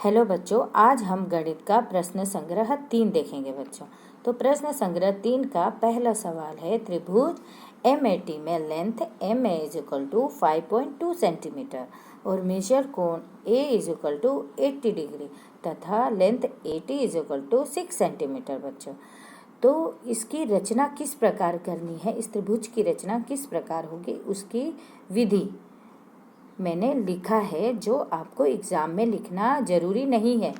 Hello बच्चों, आज हम गणित का प्रश्न संग्रह 3 देखेंगे बच्चों। तो प्रश्न संग्रह 3 का पहला सवाल है, त्रिभुज MAT में length MA is equal to 5.2 centimetre और मेजर कोण A is equal to 80 degree तथा length AT is equal to 6 centimetre बच्चों। तो इसकी रचना किस प्रकार करनी है, इस त्रिभुज की रचना किस प्रकार होगी, उसकी विधि मैंने लिखा है, जो आपको एग्ज़ाम में लिखना ज़रूरी नहीं है,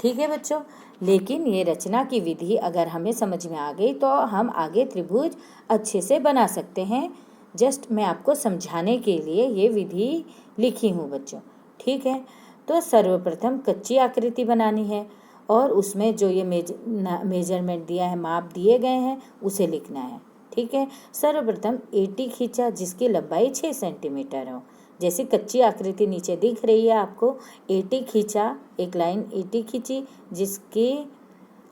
ठीक है बच्चों। लेकिन ये रचना की विधि अगर हमें समझ में आ गई तो हम आगे त्रिभुज अच्छे से बना सकते हैं। जस्ट मैं आपको समझाने के लिए ये विधि लिखी हूँ बच्चों, ठीक है। तो सर्वप्रथम कच्ची आकृति बनानी है और उसमें जो ये मेजरमेंट दिया है, माप दिए गए हैं, उसे लिखना है, ठीक है। सर्वप्रथम AT खींचा जिसकी लंबाई 6 सेंटीमीटर हो। जैसे कच्ची आकृति नीचे दिख रही है आपको, AT खींचा, एक लाइन AT खींची जिसकी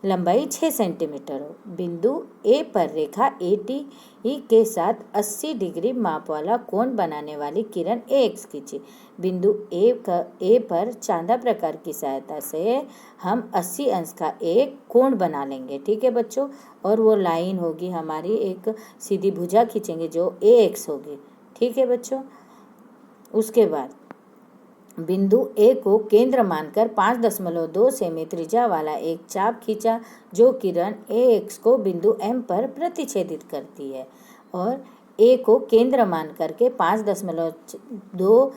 लंबाई 6 सेंटीमीटर हो। बिंदु A पर रेखा AT के साथ 80 डिग्री माप वाला कोण बनाने वाली किरण AX खींची। बिंदु A पर चांदा प्रकार की सहायता से हम 80 अंश का एक कोण बना लेंगे, ठीक है बच्चों। और वो लाइन होगी हमारी, एक सीधी भुजा खींचेंगे जो AX होगी, ठीक है बच्चों। उसके बाद बिंदु A को केंद्र मानकर 5.2 सेमी त्रिज्या वाला एक चाप खींचा जो किरण AX को बिंदु M पर प्रतिच्छेदित करती है। और A को केंद्र मान करके 5.2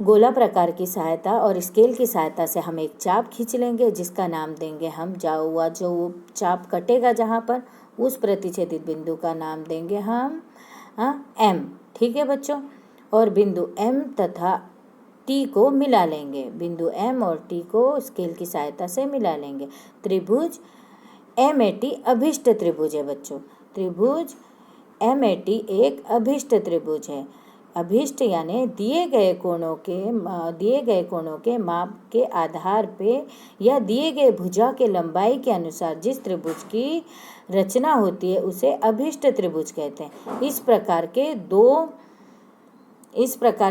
गोला प्रकार की सहायता और स्केल की सहायता से हम एक चाप खींच लेंगे जिसका नाम देंगे हम, जो चाप कटेगा जहाँ पर, उस प्रतिच्छेदित बिंदु का नाम देंगे हम M, ठीक है बच्चों। और बिंदु M तथा T को मिला लेंगे, बिंदु M और T को स्केल की सहायता से मिला लेंगे। त्रिभुज MAT अभिष्ट त्रिभुज है बच्चों। त्रिभुज MAT एक अभिष्ट त्रिभुज है। अभिष्ट यानी दिए गए कोणों के माप के आधार पे या दिए गए भुजा के लंबाई के अनुसार जिस त्रिभुज की रचना होती है उसे अभिष्ट त्रिभुज कहते हैं। इस प्रकार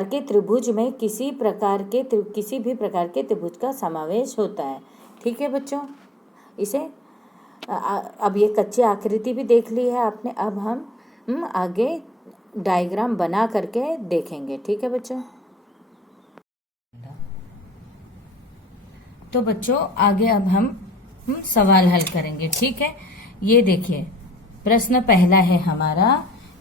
के त्रिभुज में किसी भी प्रकार के त्रिभुज का समावेश होता है, ठीक है बच्चों। इसे अब ये कच्ची आकृति भी देख ली है आपने, अब हम आगे डायग्राम बना करके देखेंगे, ठीक है बच्चों। तो बच्चों आगे अब हम सवाल हल करेंगे, ठीक है। ये देखिए, प्रश्न पहला है हमारा,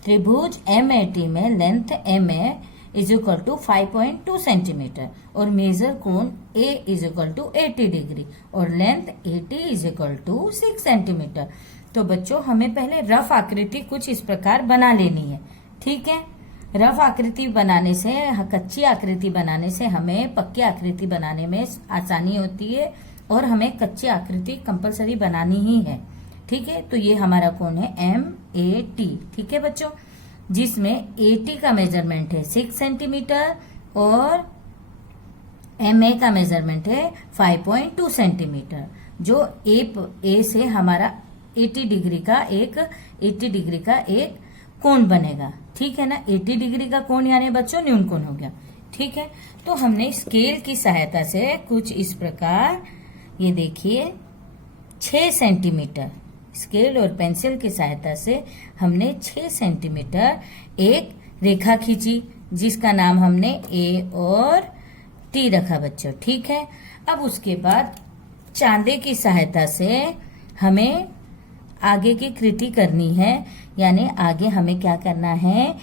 त्रिभुज MAT में length MA is equal to 5.2 centimetre और मेजर कोण A is equal to 80 degree और length AT is equal to 6 centimetre. तो बच्चों हमें पहले रफ आकृति कुछ इस प्रकार बना लेनी है, ठीक है। रफ आकृति बनाने से, कच्ची आकृति बनाने से हमें पक्की आकृति बनाने में आसानी होती है और हमें कच्ची आकृति कंपलसरी बनानी ही है, ठीक है। तो ये हमारा कोण है MAT, ठीक है बच्चों, जिसमें AT का मेजरमेंट है 6 सेंटीमीटर और MA का मेजरमेंट है 5.2 सेंटीमीटर। जो A से हमारा 80 डिग्री का एक कोण बनेगा, ठीक है ना। 80 डिग्री का कोण यानी बच्चों न्यून कोण हो गया, ठीक है। तो हमने स्केल की सहायता से कुछ इस प्रकार, ये देखिए 6 सेंटीमीटर, स्केल और पेंसिल की सहायता से हमने 6 सेंटीमीटर एक रेखा खींची जिसका नाम हमने A और T रखा बच्चों, ठीक है। अब उसके बाद चांदे की सहायता से हमें आगे की कृति करनी है, यानी आगे हमें क्या करना है,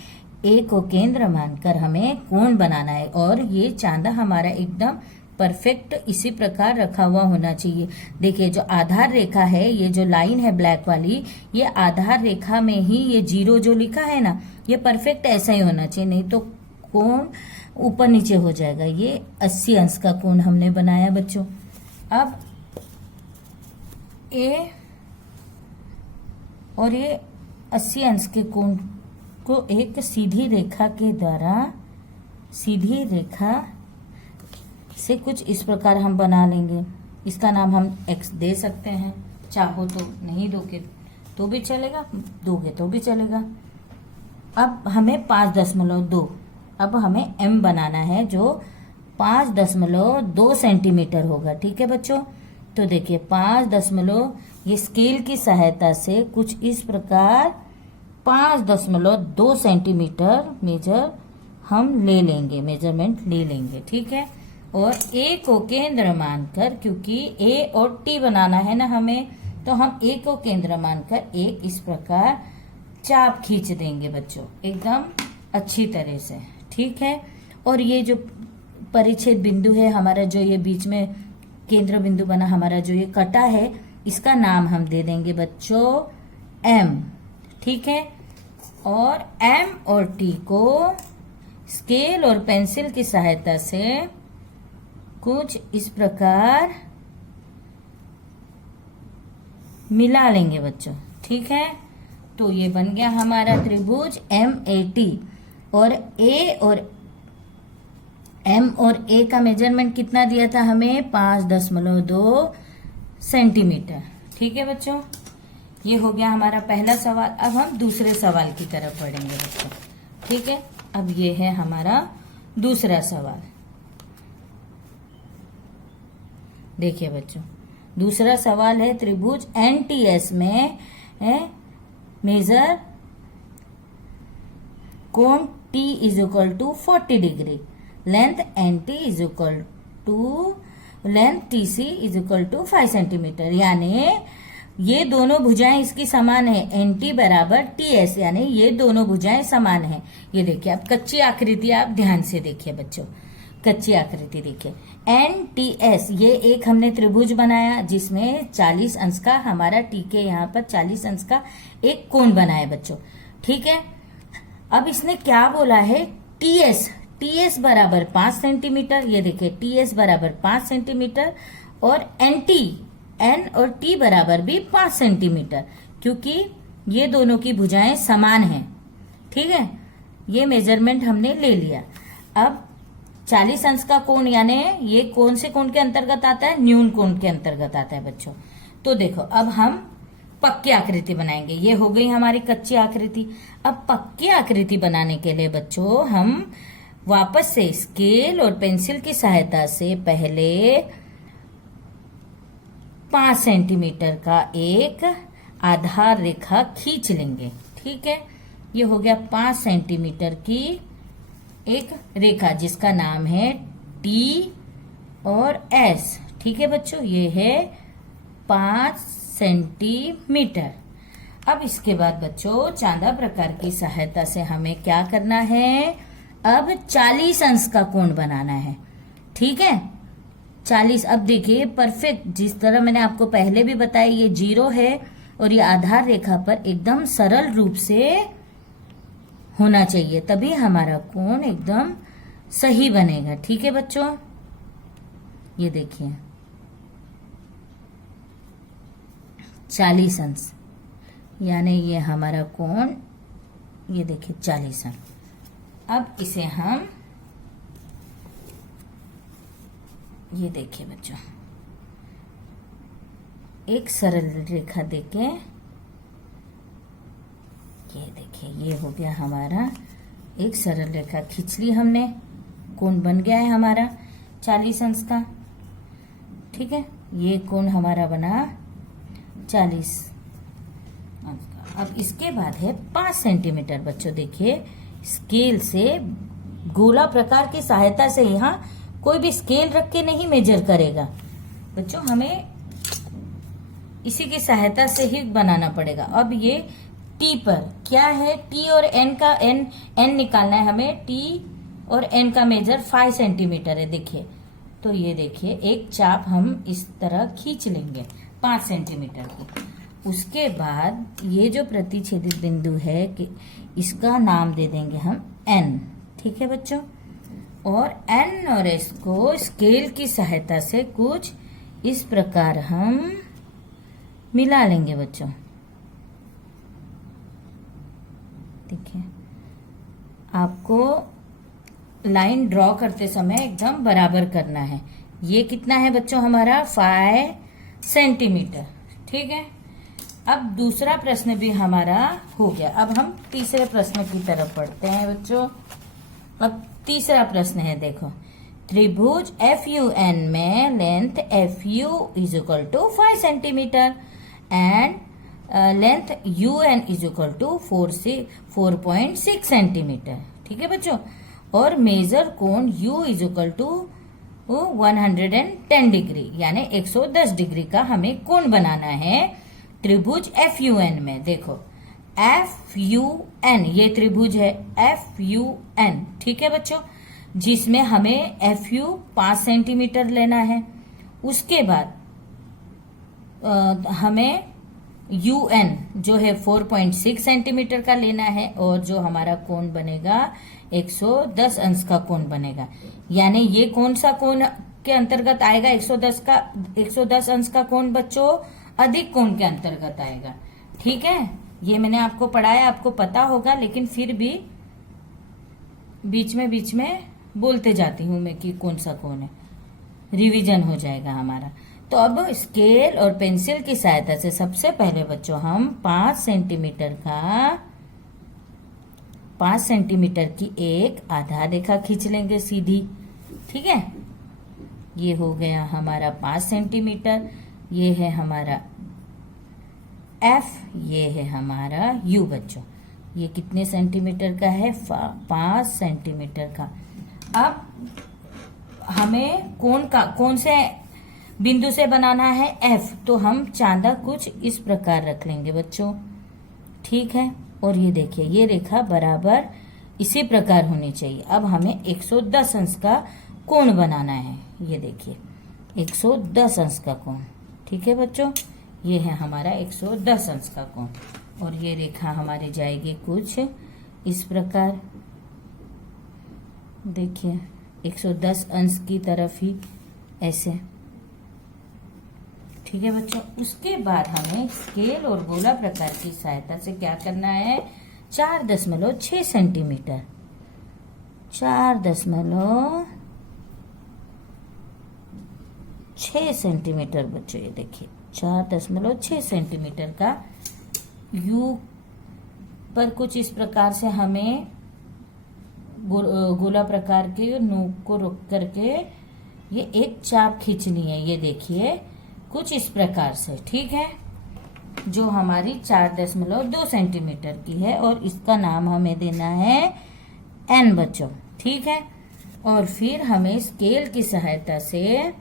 A को केंद्र मानकर हमें कोण बनाना है और ये चांदा हमारा एकदम परफेक्ट इसी प्रकार रखा हुआ होना चाहिए। देखिए जो आधार रेखा है, ये जो लाइन है ब्लैक वाली, ये आधार रेखा में ही ये 0 जो लिखा है ना, ये परफेक्ट ऐसा ही होना चाहिए, नहीं तो कोण ऊपर नीचे हो जाएगा। ये 80 अंश का कोण हमने बनाया बच्चों। अब A और ये 80 अंश के कोण को एक सीधी रेखा से कुछ इस प्रकार हम बना लेंगे। इसका नाम हम X दे सकते हैं, चाहो तो, नहीं दोगे तो भी चलेगा, दोगे तो भी चलेगा। अब हमें 5.2, अब हमें M बनाना है जो 5.2 सेंटीमीटर होगा। ठीक है बच्चों, तो देखिए 5. ये स्केल की सहायता से कुछ इस प्रकार 5.2 सेंटीमीटर हम ले लेंगे, मेजरमेंट ले लेंगे। ठीक है, और ए को केंद्र मानकर, क्योंकि ए और टी बनाना है ना हमें, तो हम ए को केंद्र मानकर एक इस प्रकार चाप खींच देंगे बच्चों, एकदम अच्छी तरह से। ठीक है, और ये जो परिच्छेद बिंदु है हमारा, जो ये बीच में केंद्र बिंदु बना हमारा, जो ये कटा है, इसका नाम हम दे देंगे बच्चों एम। ठीक है, और एम और टी को स्केल और पेंसिल की सहायता से कुछ इस प्रकार मिला लेंगे बच्चों। ठीक है, तो ये बन गया हमारा त्रिभुज MAT, और एम और ए का मेजरमेंट कितना दिया था हमें, 5.2 सेंटीमीटर। ठीक है बच्चों, ये हो गया हमारा पहला सवाल। अब हम दूसरे सवाल की तरफ बढ़ेंगे बच्चों। ठीक है, अब ये है हमारा दूसरा सवाल। देखिए बच्चों, दूसरा सवाल है त्रिभुज NTS में मेजर कोण T = 40 degree, length NT = length TC = 5 centimetre. यानी ये दोनों भुजाएं इसकी समान है, NT = TS, यानी ये दोनों भुजाएं समान है। ये देखिए, अब कच्ची आकृति आप ध्यान से देखिए बच्चों, कच्ची आकृति देखिए। NTS ये एक हमने त्रिभुज बनाया जिसमें 40 अंश का हमारा T के यहाँ पर 40 अंश का एक कोण बनाया बच्चों। ठीक है, अब इसने क्या बोला है, TS बराबर 5 सेंटीमीटर। ये देखिए, TS बराबर 5 सेंटीमीटर, और N और T बराबर भी 5 सेंटीमीटर, क्योंकि ये दोनों की भुजाएं समान हैं। ठीक है, ये मेजरमेंट हमने ले लिया। अब 40 अंश का कोण, यानी ये कौन से कोण के अंतर्गत आता है, न्यून कोण के अंतर्गत आता है बच्चों। तो देखो, अब हम पक्की आकृति बनाएंगे। ये हो गई हमारी कच्ची आकृति। अब पक्की आकृति बनाने के लिए बच्चों हम वापस से स्केल और पेंसिल की सहायता से पहले 5 सेंटीमीटर का एक आधार रेखा खींच लेंगे। ठीक है, ये हो गया 5 सेंटीमीटर की एक रेखा जिसका नाम है T और S। ठीक है बच्चों, ये है 5 सेंटीमीटर। अब इसके बाद बच्चों चांदा प्रकार की सहायता से हमें क्या करना है, अब 40 अंश का कोण बनाना है। ठीक है, 40। अब देखिए परफेक्ट, जिस तरह मैंने आपको पहले भी बताया, ये 0 है और ये आधार रेखा पर एकदम सरल रूप से होना चाहिए, तभी हमारा कोण एकदम सही बनेगा। ठीक है बच्चों, ये देखिए 40 अंश, यानी ये हमारा कोण, ये देखिए 40 अंश। अब इसे हम, ये देखिए बच्चों, एक सरल रेखा देके, ये देखिए ये हो गया हमारा एक सरल रेखा खींच ली हमने, कोण बन गया है हमारा 40 अंश का। ठीक है, ये कोण हमारा बना 40 अंश का। अब इसके बाद है 5 सेंटीमीटर। बच्चों देखिए, स्केल से गोला प्रकार की सहायता से, यहाँ कोई भी स्केल रख के नहीं मेजर करेगा बच्चों, हमें इसी की सहायता से ही बनाना पड़ेगा। अब ये T पर क्या है, T और N का N निकालना है हमें। T और N का मेजर 5 सेंटीमीटर है। देखिए, तो ये देखिए एक चाप हम इस तरह खींच लेंगे 5 सेंटीमीटर की। उसके बाद ये जो प्रतिच्छेदित बिंदु है कि इसका नाम दे देंगे हम N। ठीक है बच्चों, और N और S को स्केल की सहायता से कुछ इस प्रकार हम मिला लेंगे बच्चों। देखिए, आपको लाइन ड्रॉ करते समय एकदम बराबर करना है। ये कितना है बच्चों हमारा 5 सेंटीमीटर। ठीक है, अब दूसरा प्रश्न भी हमारा हो गया। अब हम तीसरे प्रश्न की तरफ बढ़ते हैं बच्चों। अब तीसरा प्रश्न है, देखो त्रिभुज FUN में length FU is equal to 5 centimetre and length UN is equal to 4.6 centimetre. ठीक है बच्चों, और मेजर कोण U is equal to 110 degree यानी 110 डिग्री का हमें कोण बनाना है त्रिभुज FUN में। देखो FUN ये त्रिभुज है FUN, ठीक है बच्चों, जिसमें हमें FU 5 सेंटीमीटर लेना है। उसके बाद हमें UN जो है 4.6 सेंटीमीटर का लेना है और जो हमारा कोण बनेगा 110 अंश का कोण बनेगा। यानी ये कौन सा कोण के अंतर्गत आएगा? 110 अंश का कोण बच्चों अधिक कोण के अंतर्गत आएगा। ठीक है, ये मैंने आपको पढ़ाया, आपको पता होगा, लेकिन फिर भी बीच में बोलते जाती हूं मैं कि कौन सा कोण है, रिवीजन हो जाएगा हमारा। तो अब स्केल और पेंसिल की सहायता से सबसे पहले बच्चों हम 5 सेंटीमीटर की एक आधा रेखा खींच लेंगे सीधी। ठीक है, ये हो गया हमारा 5 सेंटीमीटर, ये है हमारा F, ये है हमारा U बच्चों। ये कितने सेंटीमीटर का है? 5 सेंटीमीटर का। अब हमें कौन से बिंदु से बनाना है? F, तो हम चांदा कुछ इस प्रकार रख लेंगे बच्चों। ठीक है, और ये देखिए ये रेखा बराबर इसी प्रकार होनी चाहिए। अब हमें 110 अंश का कोण बनाना है। ये देखिए 110 अंश का कोण। ठीक है बच्चों, ये है हमारा 110 अंश का कोण और ये रेखा हमारी जाएगी कुछ इस प्रकार। देखिए 110 अंश की तरफ ही ऐसे। ठीक है बच्चों, उसके बाद हमें स्केल और गोला प्रकार की सहायता से क्या करना है? 4.6 सेंटीमीटर 4.6 सेंटीमीटर बच्चों, ये देखिए 4.6 सेंटीमीटर का U पर कुछ इस प्रकार से हमें गोला प्रकार के नोक को रोक करके ये एक चाप खींचनी है। ये देखिए कुछ इस प्रकार से। ठीक है, जो हमारी 4.2 सेंटीमीटर की है और इसका नाम हमें देना है N बच्चों। ठीक है, और फिर हमें स्केल की सहायता से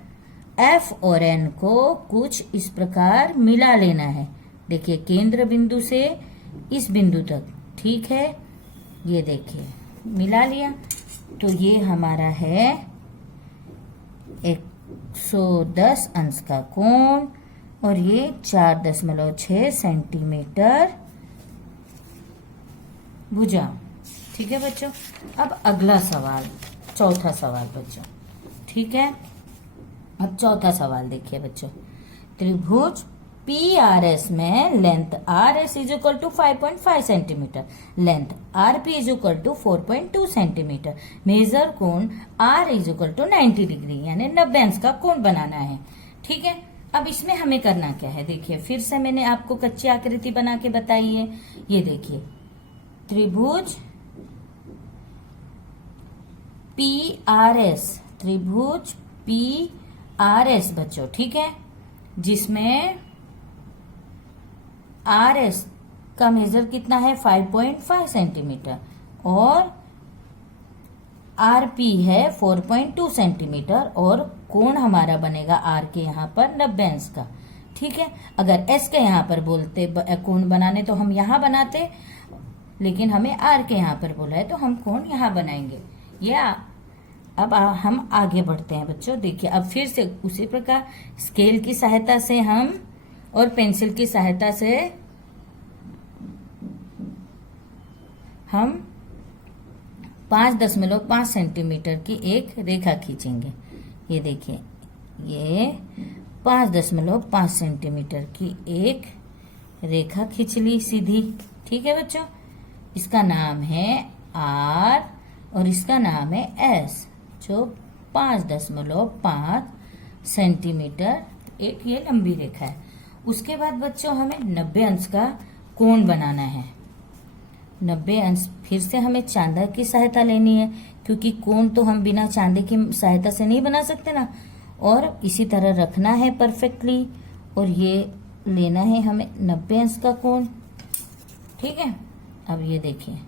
F और N को कुछ इस प्रकार मिला लेना है। देखिए केंद्र बिंदु से इस बिंदु तक। ठीक है, ये देखिए मिला लिया, तो ये हमारा है 110 अंश का कोण और ये 4.6 सेंटीमीटर भुजा। ठीक है बच्चों, अब अगला सवाल, चौथा सवाल बच्चों। ठीक है, अब चौथा सवाल देखिए बच्चों। त्रिभुज PRS में length RS is equal to 5.5 centimetre, length RP is equal to 4.2 centimetre, measure कोण R is equal to 90 degree यानी 90 अंश का कोण बनाना है। ठीक है, अब इसमें हमें करना क्या है? देखिए फिर से मैंने आपको कच्ची आकृति बना के बताई है। ये देखिए त्रिभुज PRS बच्चों। ठीक है, जिसमें RS का मेजर कितना है? 5.5 सेंटीमीटर और RP है 4.2 सेंटीमीटर और कोण हमारा बनेगा R के यहाँ पर 90 अंश का। ठीक है, अगर S के यहाँ पर बोलते कोण बनाने तो हम यहाँ बनाते, लेकिन हमें R के यहाँ पर बोला है तो हम कोण यहाँ बनाएंगे। या अब हम आगे बढ़ते हैं बच्चों। देखिए अब फिर से उसी प्रकार स्केल की सहायता से हम और पेंसिल की सहायता से हम 5.5 सेंटीमीटर की एक रेखा खींचेंगे। ये देखिए ये 5.5 सेंटीमीटर की एक रेखा खींच ली सीधी। ठीक है बच्चों, इसका नाम है R और इसका नाम है S, जो 5.5 सेंटीमीटर एक ये लंबी रेखा है। उसके बाद बच्चों हमें 90 अंश का कोण बनाना है। 90 अंश फिर से हमें चांदा की सहायता लेनी है क्योंकि कोण तो हम बिना चांदी की सहायता से नहीं बना सकते ना। और इसी तरह रखना है परफेक्टली, और ये लेना है हमें 90 अंश का कोण। ठीक है, अब ये देखिए,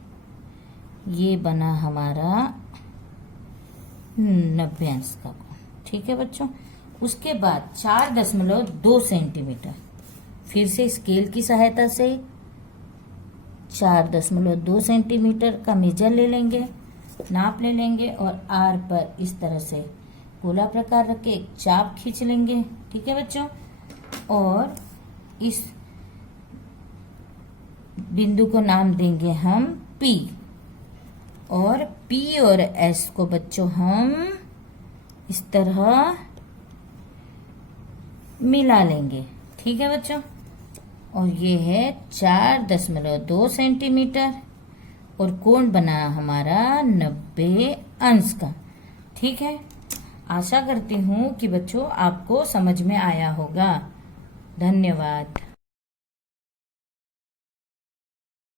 ये बना हमारा 90 अंश का कोण। ठीक है बच्चों, उसके बाद 4.2 सेंटीमीटर फिर से स्केल की सहायता से 4.2 सेंटीमीटर का मेजर ले लेंगे, नाप ले लेंगे, और आर पर इस तरह से गोला प्रकार रख के एक चाप खींच लेंगे। ठीक है बच्चों, और इस बिंदु को नाम देंगे हम P, और P और S को बच्चों हम इस तरह मिला लेंगे। ठीक है बच्चों, और ये है 4.2 सेंटीमीटर, और कोण बना हमारा 90 अंश का। ठीक है, आशा करती हूँ कि बच्चों आपको समझ में आया होगा। धन्यवाद।